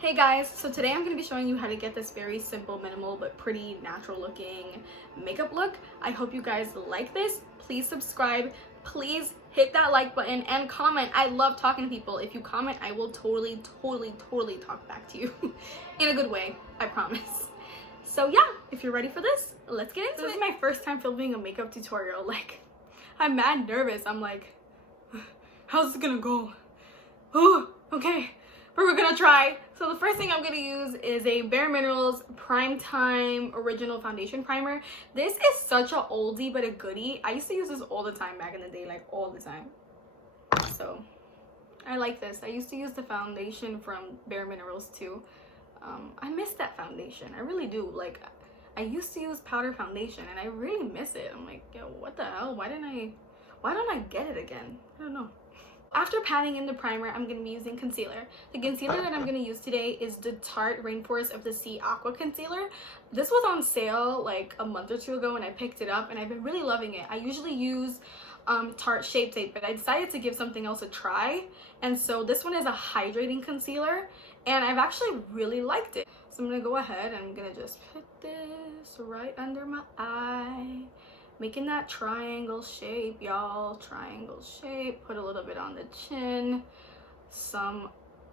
Hey guys, so today I'm going to be showing you how to get this very simple, minimal, but pretty natural looking makeup look. I hope you guys like this. Please subscribe. Please hit that like button and comment. I love talking to people. If you comment, I will totally talk back to you in a good way, I promise. So yeah, if you're ready for this, let's get into it. This is my first time filming a makeup tutorial. Like, I'm mad nervous. I'm like, how's this gonna go? Oh, okay, but we're gonna try. So the first thing I'm gonna use is a Bare Minerals Prime Time Original Foundation Primer. This is such a oldie but a goodie. I used to use this all the time back in the day, like all the time. So I like this. I used to use the foundation from Bare Minerals too. I miss that foundation. I really do. Like, I used to use powder foundation and I really miss it. I'm like, yo, what the hell? Why don't I get it again? I don't know. After patting in the primer, I'm going to be using concealer. The concealer that I'm going to use today is the Tarte Rainforest of the Sea Aqua Concealer. This was on sale like a month or two ago and I picked it up and I've been really loving it. I usually use Tarte Shape Tape, but I decided to give something else a try. And so this one is a hydrating concealer and I've actually really liked it. So I'm going to go ahead and I'm going to just put this right under my eye. Making that triangle shape, y'all. Triangle shape. Put a little bit on the chin, some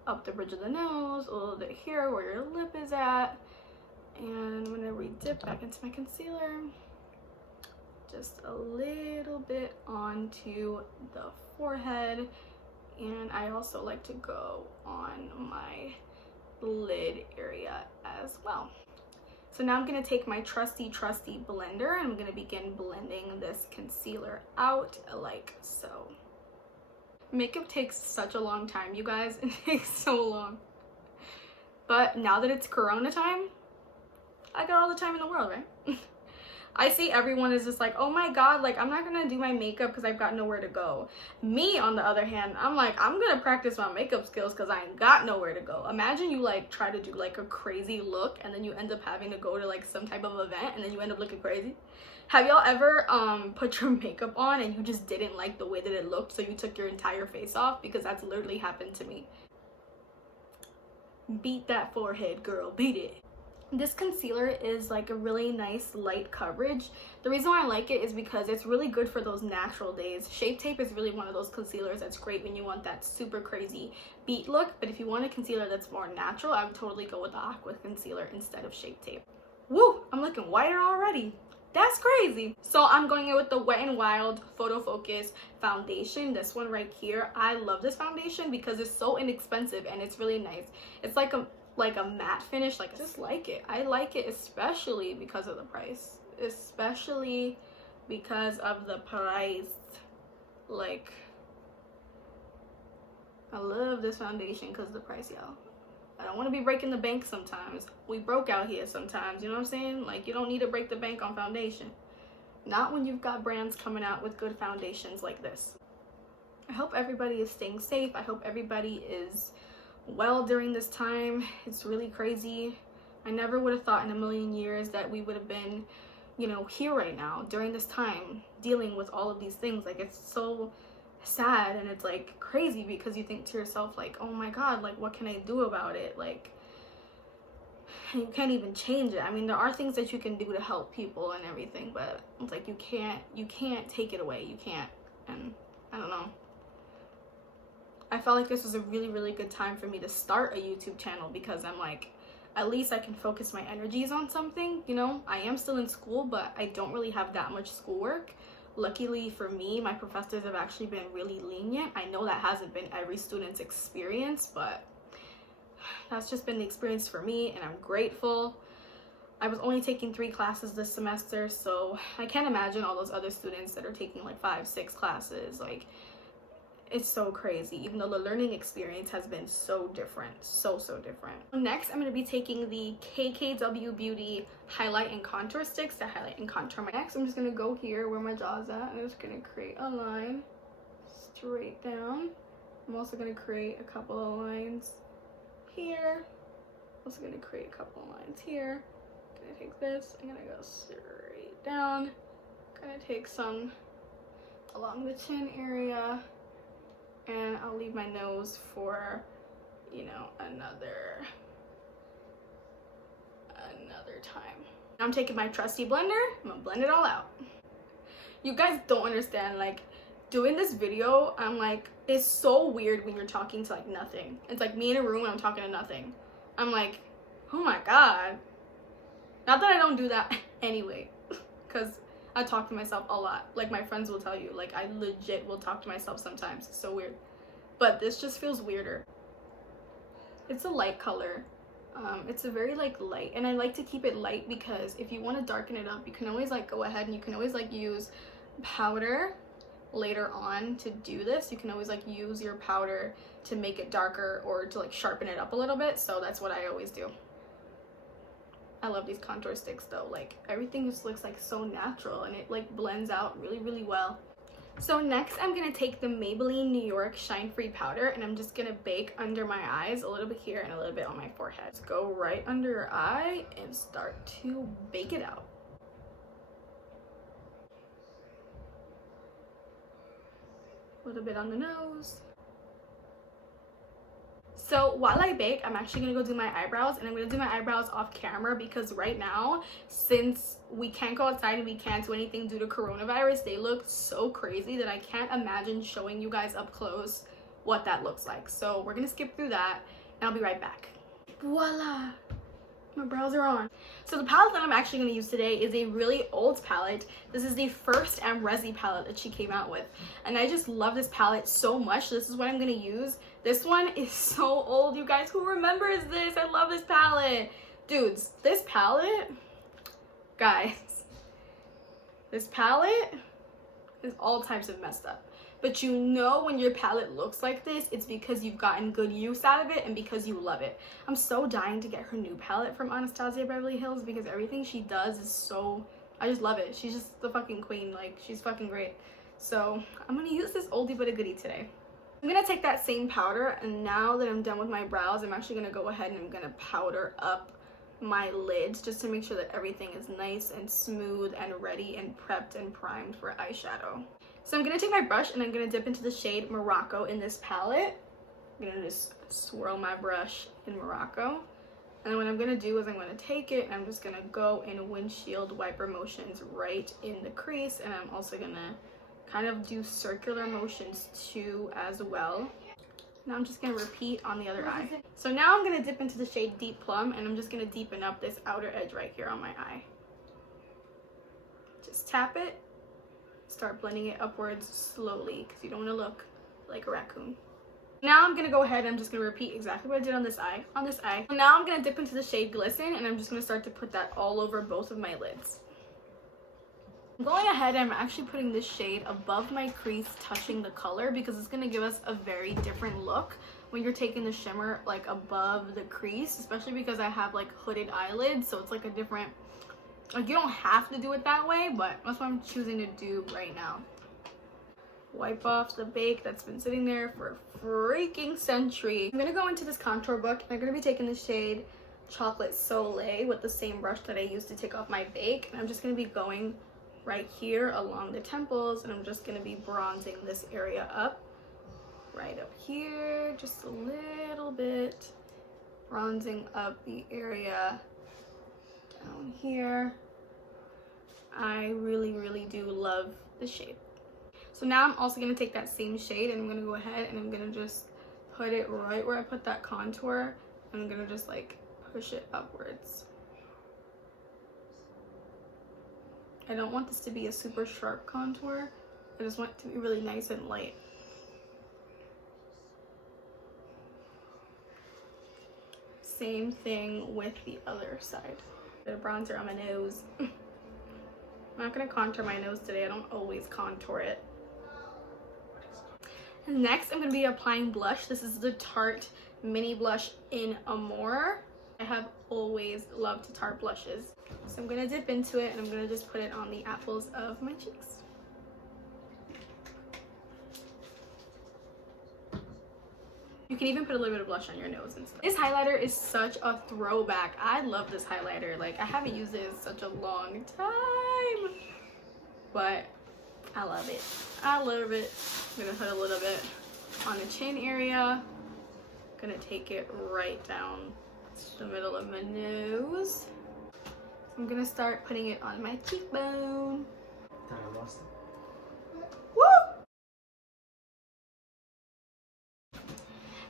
up the bridge of the nose, a little bit here where your lip is at. And I'm gonna re-dip back into my concealer. Just a little bit onto the forehead. And I also like to go on my lid area as well. So now I'm going to take my trusty blender and I'm going to begin blending this concealer out like so. Makeup takes such a long time, you guys. It takes so long. But now that it's Corona time, I got all the time in the world, right? I see everyone is just like, oh my god, like I'm not gonna do my makeup because I've got nowhere to go. Me, on the other hand, I'm like, I'm gonna practice my makeup skills because I ain't got nowhere to go. Imagine you like try to do like a crazy look and then you end up having to go to like some type of event and then you end up looking crazy. Have y'all ever put your makeup on and you just didn't like the way that it looked, so you took your entire face off? Because that's literally happened to me. Beat that forehead, girl, beat it. This concealer is like a really nice light coverage. The reason why I like it is because it's really good for those natural days. Shape Tape is really one of those concealers that's great when you want that super crazy beat look, but if you want a concealer that's more natural, I would totally go with the Aqua Concealer instead of Shape Tape. Woo! I'm looking whiter already. That's crazy. So I'm going in with the Wet n Wild Photo Focus foundation, this one right here. I love this foundation because it's so inexpensive and it's really nice. It's like a matte finish. Like, I just like it. I like it especially because of the price. Especially because of the price. Like, I love this foundation because of the price, y'all. I don't want to be breaking the bank sometimes. We broke out here sometimes, you know what I'm saying? Like, you don't need to break the bank on foundation. Not when you've got brands coming out with good foundations like this. I hope everybody is staying safe. I hope everybody is well during this time. It's really crazy. I never would have thought in a million years that we would have been, you know, here right now during this time dealing with all of these things. Like, it's so sad and it's like crazy because you think to yourself like, oh my god, like what can I do about it? Like, you can't even change it. I mean, there are things that you can do to help people and everything, but it's like you can't take it away. You can't. And I don't know, I felt like this was a really good time for me to start a YouTube channel because I'm like, at least I can focus my energies on something, you know? I am still in school, but I don't really have that much schoolwork. Luckily for me, my professors have actually been really lenient. I know that hasn't been every student's experience, but that's just been the experience for me and I'm grateful. I was only taking 3 classes this semester, so I can't imagine all those other students that are taking like 5-6 classes. Like, it's so crazy, even though the learning experience has been so different, so different. Next, I'm going to be taking the KKW Beauty highlight and contour sticks to highlight and contour my next. I'm just going to go here where my jaw's at and I'm just going to create a line straight down. I'm also going to create a couple of lines here. Also going to create a couple of lines here. I'm going to take this, I'm going to go straight down. I'm going to take some along the chin area. And I'll leave my nose for, you know, another another time. I'm taking my trusty blender. I'm gonna blend it all out. You guys don't understand, like, doing this video, I'm like, it's so weird when you're talking to like nothing. It's like me in a room and I'm talking to nothing. I'm like, oh my god. Not that I don't do that anyway, because I talk to myself a lot. Like, my friends will tell you, like, I legit will talk to myself sometimes. It's so weird. But this just feels weirder. It's a light color. It's a very like light, and I like to keep it light because if you want to darken it up, you can always like go ahead and you can always like use powder later on to do this. You can always like use your powder to make it darker or to like sharpen it up a little bit. So that's what I always do. I love these contour sticks though. Like, everything just looks like so natural and it like blends out really, really well. So next I'm gonna take the Maybelline New York Shine Free Powder and I'm just gonna bake under my eyes, a little bit here and a little bit on my forehead. Just go right under your eye and start to bake it out. A little bit on the nose. So while I bake, I'm actually gonna go do my eyebrows, and I'm gonna do my eyebrows off camera because right now, since we can't go outside and we can't do anything due to coronavirus, they look so crazy that I can't imagine showing you guys up close what that looks like. So we're gonna skip through that and I'll be right back. Voila! My brows are on. So the palette that I'm actually going to use today is a really old palette. This is the first Amrezy palette that she came out with. And I just love this palette so much. This is what I'm going to use. This one is so old. You guys, who remembers this? I love this palette. Dudes, this palette, guys, this palette is all types of messed up. But you know when your palette looks like this, it's because you've gotten good use out of it and because you love it. I'm so dying to get her new palette from Anastasia Beverly Hills because everything she does is so, I just love it. She's just the fucking queen. Like, she's fucking great. So I'm gonna use this oldie but a goodie today. I'm gonna take that same powder, and now that I'm done with my brows, I'm actually gonna go ahead and I'm gonna powder up my lids just to make sure that everything is nice and smooth and ready and prepped and primed for eyeshadow. So I'm going to take my brush and I'm going to dip into the shade Morocco in this palette. I'm going to just swirl my brush in Morocco. And then what I'm going to do is I'm going to take it and I'm just going to go in windshield wiper motions right in the crease. And I'm also going to kind of do circular motions too as well. Now I'm just going to repeat on the other eye. So now I'm going to dip into the shade Deep Plum and I'm just going to deepen up this outer edge right here on my eye. Just tap it. Start blending it upwards slowly because you don't want to look like a raccoon. Now I'm going to go ahead and I'm just going to repeat exactly what I did on this eye. Now I'm going to dip into the shade Glisten and I'm just going to start to put that all over both of my lids. I'm going ahead and I'm actually putting this shade above my crease, touching the color, because it's going to give us a very different look when you're taking the shimmer like above the crease, especially because I have like hooded eyelids, so it's like a different, like, you don't have to do it that way, but that's what I'm choosing to do right now. Wipe off the bake that's been sitting there for a freaking century. I'm gonna go into this contour book and I'm gonna be taking the shade Chocolate Soleil with the same brush that I used to take off my bake. And I'm just gonna be going right here along the temples and I'm just gonna be bronzing this area up. Right up here, just a little bit. Bronzing up the area down here. I really, really do love the shade. So now I'm also going to take that same shade and I'm going to go ahead and I'm going to just put it right where I put that contour. And I'm going to just like push it upwards. I don't want this to be a super sharp contour. I just want it to be really nice and light. Same thing with the other side. A bronzer on my nose. I'm not gonna contour my nose today. I don't always contour it. Next, I'm gonna be applying blush. This is the Tarte mini blush in Amore. I have always loved Tarte blushes. So I'm gonna dip into it and I'm gonna just put it on the apples of my cheeks. You can even put a little bit of blush on your nose and stuff. This highlighter is such a throwback. I love this highlighter. Like, I haven't used it in such a long time, but I love it. I love it. I'm gonna put a little bit on the chin area. I'm gonna take it right down the middle of my nose. I'm gonna start putting it on my cheekbone. Thought I lost it. Woo!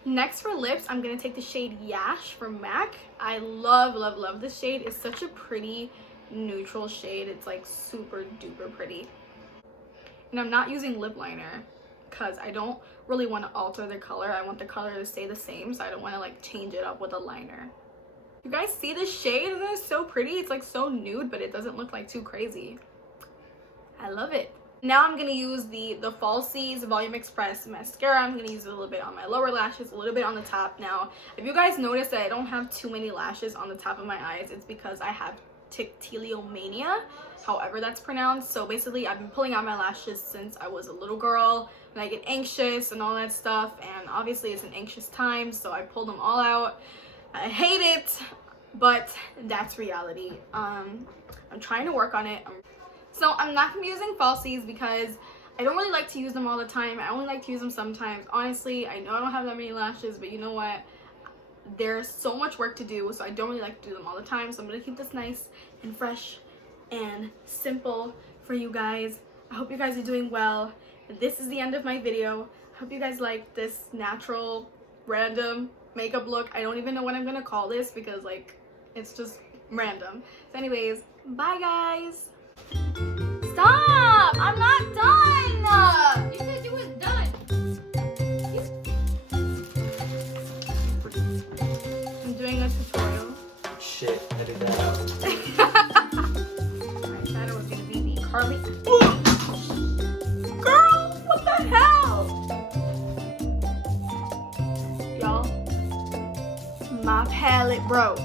Next for lips, I'm gonna take the shade Yash from MAC. I love, love, love this shade. It's such a pretty neutral shade. It's like super duper pretty. And I'm not using lip liner because I don't really want to alter the color. I want the color to stay the same, so I don't want to like change it up with a liner. You guys see this shade? Isn't it so pretty? It's like so nude, but it doesn't look like too crazy. I love it. Now I'm gonna use the Falsies Volume Express mascara. I'm gonna use it a little bit on my lower lashes, a little bit on the top. Now, if you guys notice that I don't have too many lashes on the top of my eyes, it's because I have trichotillomania, however that's pronounced. So basically, I've been pulling out my lashes since I was a little girl, and I get anxious and all that stuff. And obviously, it's an anxious time, so I pulled them all out. I hate it, but that's reality. I'm trying to work on it. So I'm not gonna be using falsies because I don't really like to use them all the time. I only like to use them sometimes. Honestly, I know I don't have that many lashes, but you know what? There's so much work to do, so I don't really like to do them all the time. So I'm gonna keep this nice and fresh and simple for you guys. I hope you guys are doing well. This is the end of my video. I hope you guys like this natural, random makeup look. I don't even know what I'm gonna call this because like it's just random. So anyways, bye guys. Stop! I'm not done! You said you was done. I'm doing a tutorial. Shit, edit that out. I thought it was gonna be the Carly. Girl, what the hell? Y'all, my palette broke.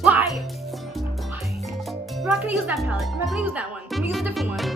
Why? I'm not gonna use that palette. I'm not gonna use that one. I'm gonna use a different one.